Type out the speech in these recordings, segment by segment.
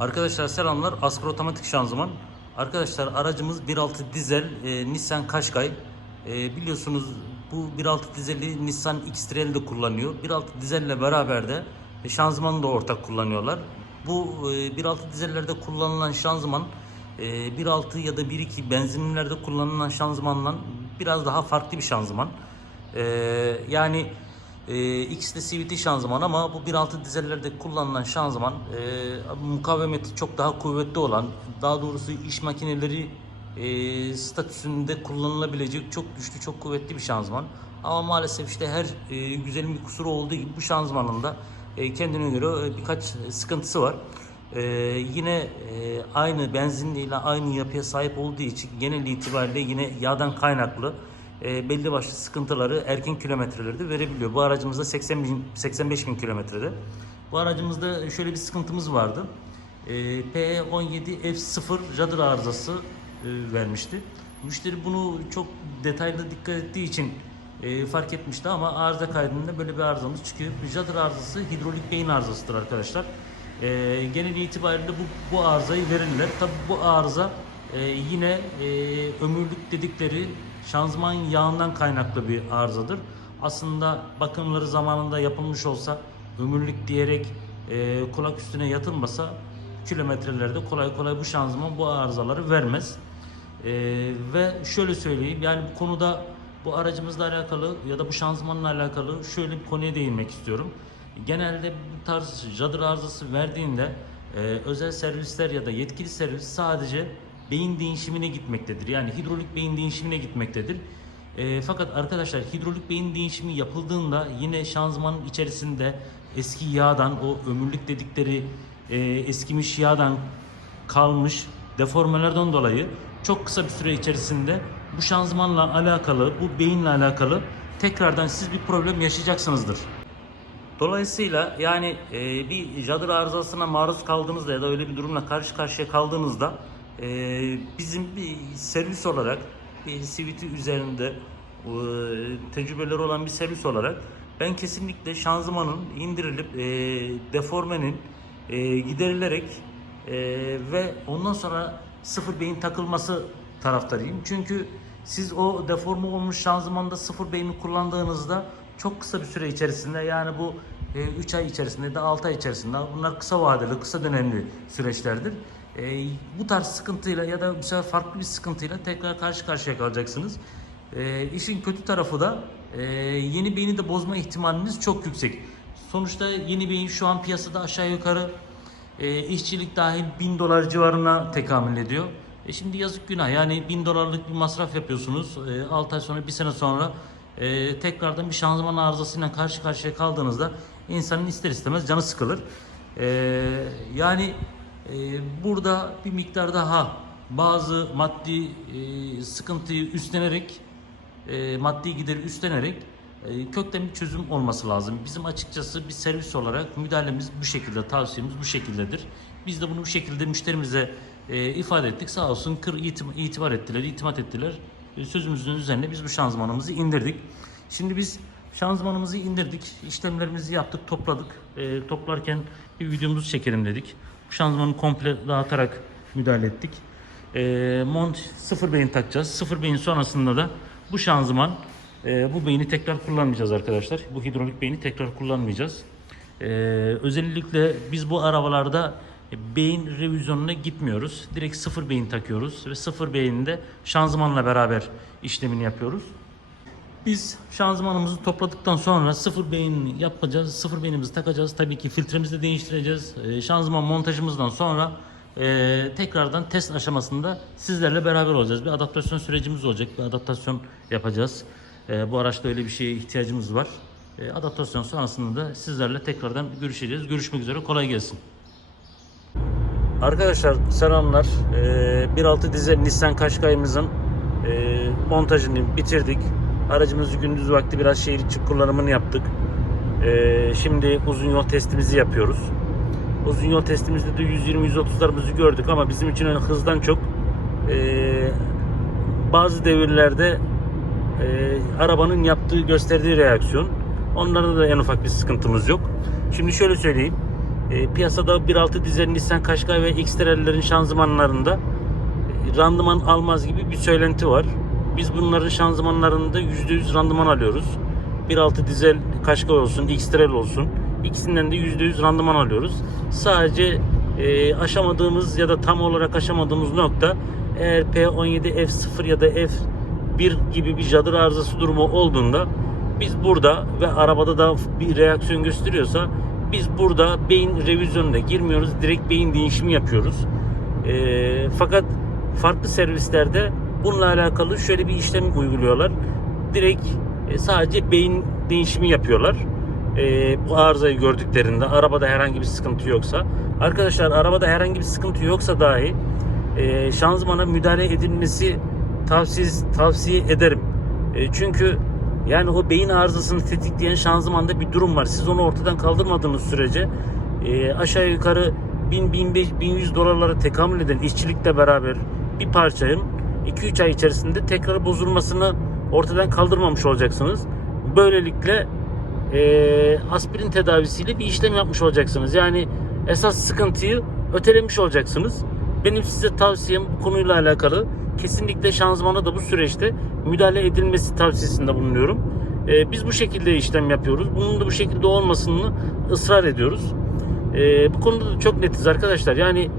Arkadaşlar selamlar. Aspro otomatik şanzıman. Arkadaşlar aracımız 1.6 dizel e, Nissan Qashqai. E, biliyorsunuz bu 1.6 dizeli Nissan X-Trail de kullanıyor. 1.6 dizelle beraber de e, şanzımanı da ortak kullanıyorlar. Bu e, 1.6 dizellerde kullanılan şanzıman e, 1.6 ya da 1.2 benzinlerde kullanılan şanzımanla biraz daha farklı bir şanzıman. E, yani ee, ikisi de CVT şanzıman ama bu 1.6 dizellerde kullanılan şanzıman e, mukavemeti çok daha kuvvetli olan, daha doğrusu iş makineleri e, statüsünde kullanılabilecek çok güçlü, çok kuvvetli bir şanzıman. Ama maalesef işte her e, güzelin bir kusuru olduğu gibi bu şanzımanın da e, kendine göre e, birkaç sıkıntısı var. E, yine e, aynı benzinliyle aynı yapıya sahip olduğu için genel itibariyle yine yağdan kaynaklı e, belli başlı sıkıntıları erken kilometrelerde verebiliyor. Bu aracımızda 80 bin, 85 bin kilometrede. Bu aracımızda şöyle bir sıkıntımız vardı. E, P17 F0 radar arızası e, vermişti. Müşteri bunu çok detaylı dikkat ettiği için e, fark etmişti ama arıza kaydında böyle bir arızamız çıkıyor. Radar arızası hidrolik beyin arızasıdır arkadaşlar. E, genel itibariyle bu, bu arızayı verirler. Tabi bu arıza e, yine e, ömürlük dedikleri şanzıman yağından kaynaklı bir arızadır. Aslında bakımları zamanında yapılmış olsa ömürlük diyerek e, kulak üstüne yatılmasa kilometrelerde kolay kolay bu şanzıman bu arızaları vermez. E, ve şöyle söyleyeyim yani bu konuda bu aracımızla alakalı ya da bu şanzımanla alakalı şöyle bir konuya değinmek istiyorum. Genelde bu tarz radar arızası verdiğinde e, özel servisler ya da yetkili servis sadece beyin değişimine gitmektedir. Yani hidrolik beyin değişimine gitmektedir. E, fakat arkadaşlar hidrolik beyin değişimi yapıldığında yine şanzımanın içerisinde eski yağdan o ömürlük dedikleri e, eskimiş yağdan kalmış deformelerden dolayı çok kısa bir süre içerisinde bu şanzımanla alakalı, bu beyinle alakalı tekrardan siz bir problem yaşayacaksınızdır. Dolayısıyla yani e, bir radar arızasına maruz kaldığınızda ya da öyle bir durumla karşı karşıya kaldığınızda e, bizim bir servis olarak bir CVT üzerinde e, tecrübeleri olan bir servis olarak ben kesinlikle şanzımanın indirilip e, deformenin e, giderilerek ve ondan sonra sıfır beyin takılması taraftarıyım. Çünkü siz o deforme olmuş şanzımanda sıfır beyni kullandığınızda çok kısa bir süre içerisinde yani bu 3 ay içerisinde de 6 ay içerisinde bunlar kısa vadeli, kısa dönemli süreçlerdir. E, bu tarz sıkıntıyla ya da bu sefer farklı bir sıkıntıyla tekrar karşı karşıya kalacaksınız. E, işin kötü tarafı da e, yeni beyni de bozma ihtimaliniz çok yüksek. Sonuçta yeni beyin şu an piyasada aşağı yukarı e, işçilik dahil 1000 dolar civarına tekamül ediyor. E şimdi yazık günah yani 1000 dolarlık bir masraf yapıyorsunuz. E, 6 ay sonra bir sene sonra e, tekrardan bir şanzıman arızasıyla karşı karşıya kaldığınızda insanın ister istemez canı sıkılır. E, yani burada bir miktar daha bazı maddi e, sıkıntıyı üstlenerek e, maddi gideri üstlenerek e, kökten bir çözüm olması lazım. Bizim açıkçası bir servis olarak müdahalemiz bu şekilde, tavsiyemiz bu şekildedir. Biz de bunu bu şekilde müşterimize ifade ettik. Sağ olsun kır itibar ettiler, itimat ettiler. Sözümüzün üzerine biz bu şanzımanımızı indirdik. Şimdi biz şanzımanımızı indirdik, işlemlerimizi yaptık, topladık. Toplarken bir videomuzu çekelim dedik. Şanzımanı komple dağıtarak müdahale ettik. E, mont sıfır beyin takacağız. Sıfır beyin sonrasında da bu şanzıman e, bu beyni tekrar kullanmayacağız arkadaşlar. Bu hidrolik beyni tekrar kullanmayacağız. E, özellikle biz bu arabalarda beyin revizyonuna gitmiyoruz. Direkt sıfır beyin takıyoruz ve sıfır beyinde şanzımanla beraber işlemini yapıyoruz. Biz şanzımanımızı topladıktan sonra sıfır beyin yapacağız. Sıfır beynimizi takacağız. Tabii ki filtremizi de değiştireceğiz. Ee, şanzıman montajımızdan sonra e, tekrardan test aşamasında sizlerle beraber olacağız. Bir adaptasyon sürecimiz olacak. Bir adaptasyon yapacağız. Ee, bu araçta öyle bir şeye ihtiyacımız var. Ee, adaptasyon sonrasında da sizlerle tekrardan görüşeceğiz. Görüşmek üzere. Kolay gelsin. Arkadaşlar selamlar. Ee, 1.6 dizel Nissan Qashqai'mizin e, montajını bitirdik. Aracımızı gündüz vakti biraz şehir içi kullanımını yaptık. Ee, şimdi uzun yol testimizi yapıyoruz. Uzun yol testimizde de 120-130'larımızı gördük ama bizim için öyle hızdan çok e, bazı devirlerde e, arabanın yaptığı gösterdiği reaksiyon. Onlarda da en ufak bir sıkıntımız yok. Şimdi şöyle söyleyeyim. e, piyasada 1.6 dizel Nissan Qashqai ve X-Trail'lerin şanzımanlarında randıman almaz gibi bir söylenti var. Biz bunların şanzımanlarında %100 randıman alıyoruz. 1.6 dizel Qashqai olsun, X-Trail olsun. İkisinden de %100 randıman alıyoruz. Sadece e, aşamadığımız ya da tam olarak aşamadığımız nokta eğer P17 F0 ya da F1 gibi bir jadır arızası durumu olduğunda biz burada ve arabada da bir reaksiyon gösteriyorsa biz burada beyin revizyonuna girmiyoruz. Direkt beyin değişimi yapıyoruz. E, fakat farklı servislerde bununla alakalı şöyle bir işlem uyguluyorlar. Direkt e, sadece beyin değişimi yapıyorlar. E, bu arızayı gördüklerinde arabada herhangi bir sıkıntı yoksa. Arkadaşlar arabada herhangi bir sıkıntı yoksa dahi e, şanzımana müdahale edilmesi tavsiye, tavsiye ederim. E, çünkü yani o beyin arızasını tetikleyen şanzımanda bir durum var. Siz onu ortadan kaldırmadığınız sürece e, aşağı yukarı 1000-1100 dolarlara tekamül eden işçilikle beraber bir parçanın 2-3 ay içerisinde tekrar bozulmasını ortadan kaldırmamış olacaksınız. Böylelikle e, aspirin tedavisiyle bir işlem yapmış olacaksınız. Yani esas sıkıntıyı ötelemiş olacaksınız. Benim size tavsiyem bu konuyla alakalı kesinlikle şanzımana da bu süreçte müdahale edilmesi tavsiyesinde bulunuyorum. E, biz bu şekilde işlem yapıyoruz. Bunun da bu şekilde olmasını ısrar ediyoruz. E, bu konuda da çok netiz arkadaşlar. Yani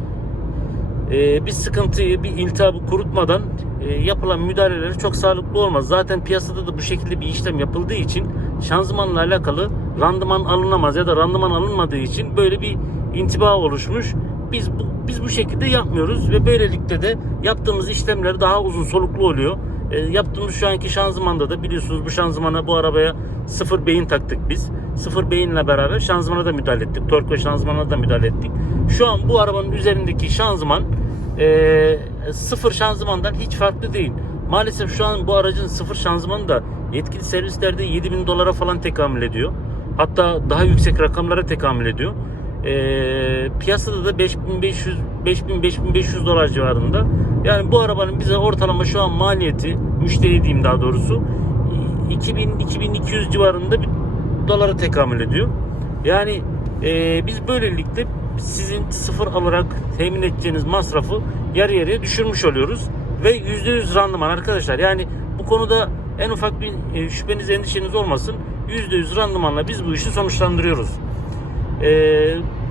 e, bir sıkıntıyı, bir iltihabı kurutmadan e, yapılan müdahaleler çok sağlıklı olmaz. Zaten piyasada da bu şekilde bir işlem yapıldığı için şanzımanla alakalı randıman alınamaz ya da randıman alınmadığı için böyle bir intiba oluşmuş. Biz bu, biz bu şekilde yapmıyoruz ve böylelikle de yaptığımız işlemler daha uzun soluklu oluyor. E, yaptığımız şu anki şanzımanda da biliyorsunuz bu şanzımana bu arabaya sıfır beyin taktık biz. Sıfır beyinle beraber şanzımana da müdahale ettik. Tork ve şanzımana da müdahale ettik. Şu an bu arabanın üzerindeki şanzıman e, sıfır şanzımandan hiç farklı değil. Maalesef şu an bu aracın sıfır şanzımanı da yetkili servislerde 7000 dolara falan tekamül ediyor. Hatta daha yüksek rakamlara tekamül ediyor. E, piyasada da 5500 5000 5500 dolar civarında. Yani bu arabanın bize ortalama şu an maliyeti müşteri diyeyim daha doğrusu 2000 2200 civarında bir dolara tekamül ediyor. Yani e, biz böylelikle sizin sıfır alarak temin edeceğiniz masrafı yarı yarıya düşürmüş oluyoruz. Ve %100 randıman arkadaşlar. Yani bu konuda en ufak bir e, şüpheniz endişeniz olmasın. %100 randımanla biz bu işi sonuçlandırıyoruz. E,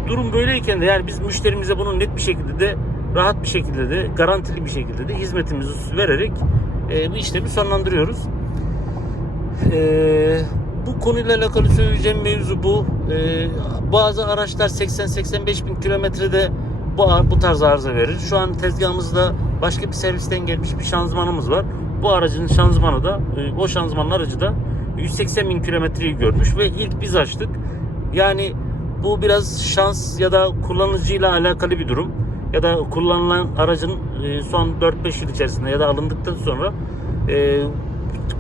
durum böyleyken de yani biz müşterimize bunu net bir şekilde de rahat bir şekilde de garantili bir şekilde de hizmetimizi vererek e, bu işlemi sonlandırıyoruz. E, bu konuyla alakalı söyleyeceğim mevzu bu. E, bazı araçlar 80-85 bin kilometrede bu, bu tarz arıza verir. Şu an tezgahımızda başka bir servisten gelmiş bir şanzımanımız var. Bu aracın şanzımanı da, e, o şanzımanın aracı da 180 bin kilometreyi görmüş ve ilk biz açtık. Yani bu biraz şans ya da kullanıcıyla alakalı bir durum. Ya da kullanılan aracın e, son 4-5 yıl içerisinde ya da alındıktan sonra e,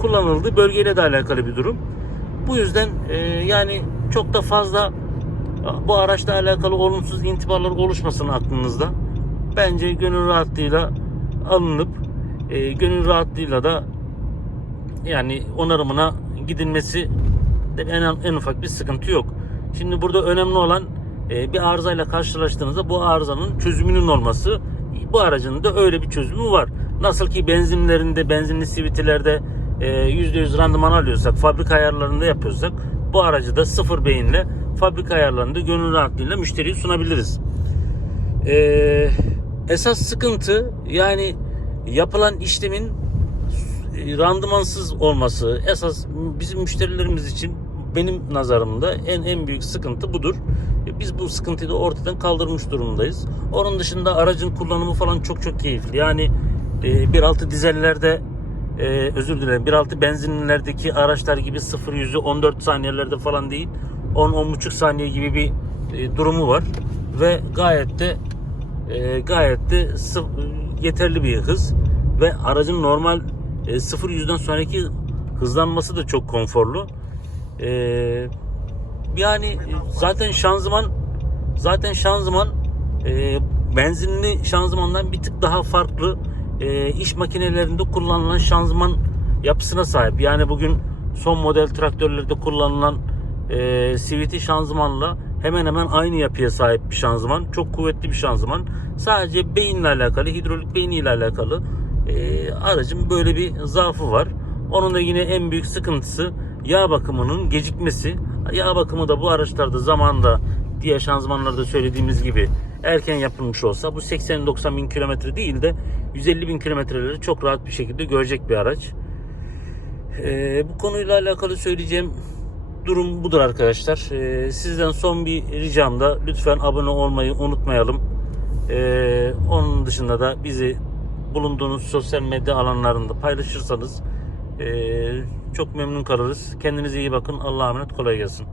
kullanıldığı bölgeyle de alakalı bir durum. Bu yüzden yani çok da fazla bu araçla alakalı olumsuz intibalar oluşmasın aklınızda. Bence gönül rahatlığıyla alınıp e, gönül rahatlığıyla da yani onarımına gidilmesi de en, en ufak bir sıkıntı yok. Şimdi burada önemli olan e, bir arızayla karşılaştığınızda bu arızanın çözümünün olması. Bu aracın da öyle bir çözümü var. Nasıl ki benzinlerinde, benzinli sivitilerde e, %100 randıman alıyorsak, fabrika ayarlarında yapıyorsak bu aracı da sıfır beyinle fabrika ayarlarında gönül rahatlığıyla müşteriye sunabiliriz. Ee, esas sıkıntı yani yapılan işlemin e, randımansız olması. Esas bizim müşterilerimiz için benim nazarımda en en büyük sıkıntı budur. E, Biz bu sıkıntıyı da ortadan kaldırmış durumdayız. Onun dışında aracın kullanımı falan çok çok keyifli. Yani e, 1.6 dizellerde e, özür dilerim. 1.6 benzinlerdeki araçlar gibi 0 yüzü 14 saniyelerde falan değil 10-10,5 saniye gibi bir e, durumu var. Ve gayet de e, gayet de sı- yeterli bir hız. Ve aracın normal e, 0 yüzden sonraki hızlanması da çok konforlu. E, yani e, zaten şanzıman zaten şanzıman e, benzinli şanzımandan bir tık daha farklı e, iş makinelerinde kullanılan şanzıman yapısına sahip. Yani bugün son model traktörlerde kullanılan e, CVT şanzımanla hemen hemen aynı yapıya sahip bir şanzıman. Çok kuvvetli bir şanzıman. Sadece beyinle alakalı, hidrolik beyniyle alakalı e, aracın böyle bir zaafı var. Onun da yine en büyük sıkıntısı yağ bakımının gecikmesi. Yağ bakımı da bu araçlarda zamanında diğer şanzımanlarda söylediğimiz gibi erken yapılmış olsa bu 80-90 bin kilometre değil de 150 bin kilometreleri çok rahat bir şekilde görecek bir araç. Ee, bu konuyla alakalı söyleyeceğim durum budur arkadaşlar. Ee, sizden son bir ricam da lütfen abone olmayı unutmayalım. Ee, onun dışında da bizi bulunduğunuz sosyal medya alanlarında paylaşırsanız ee, çok memnun kalırız. Kendinize iyi bakın. Allah'a emanet kolay gelsin.